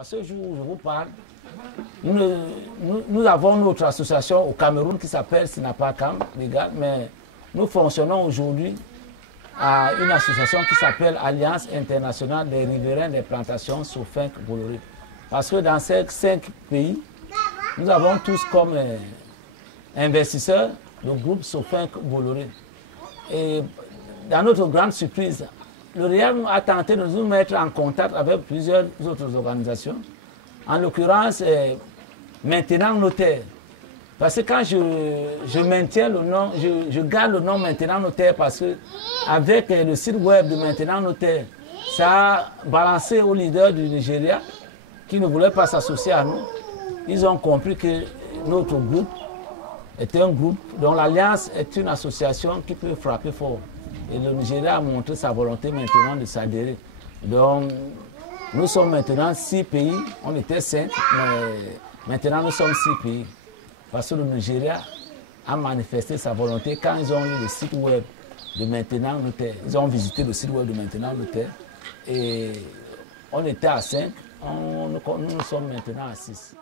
À ce jour où je vous parle, nous avons notre association au Cameroun qui s'appelle Sinapacam, mais nous fonctionnons aujourd'hui à une association qui s'appelle Alliance internationale des riverains des plantations Sofinc Bolloré. Parce que dans ces 5 pays, nous avons tous comme investisseurs le groupe Sofinc Bolloré. Et dans notre grande surprise, le RIAM a tenté de nous mettre en contact avec plusieurs autres organisations, en l'occurrence Maintenant Notaire. Parce que quand je maintiens le nom, je garde le nom Maintenant Notaire parce que avec le site web de Maintenant Notaire, ça a balancé aux leaders du Nigeria qui ne voulaient pas s'associer à nous. Ils ont compris que notre groupe est un groupe dont l'Alliance est une association qui peut frapper fort. Et le Nigeria a montré sa volonté maintenant de s'adhérer. Donc, nous sommes maintenant 6 pays. On était 5, mais maintenant nous sommes 6 pays. Parce que le Nigeria a manifesté sa volonté quand ils ont eu le site web de Maintenant Notaire. Ils ont visité le site web de Maintenant Notaire. Et on était à 5, nous sommes maintenant à 6.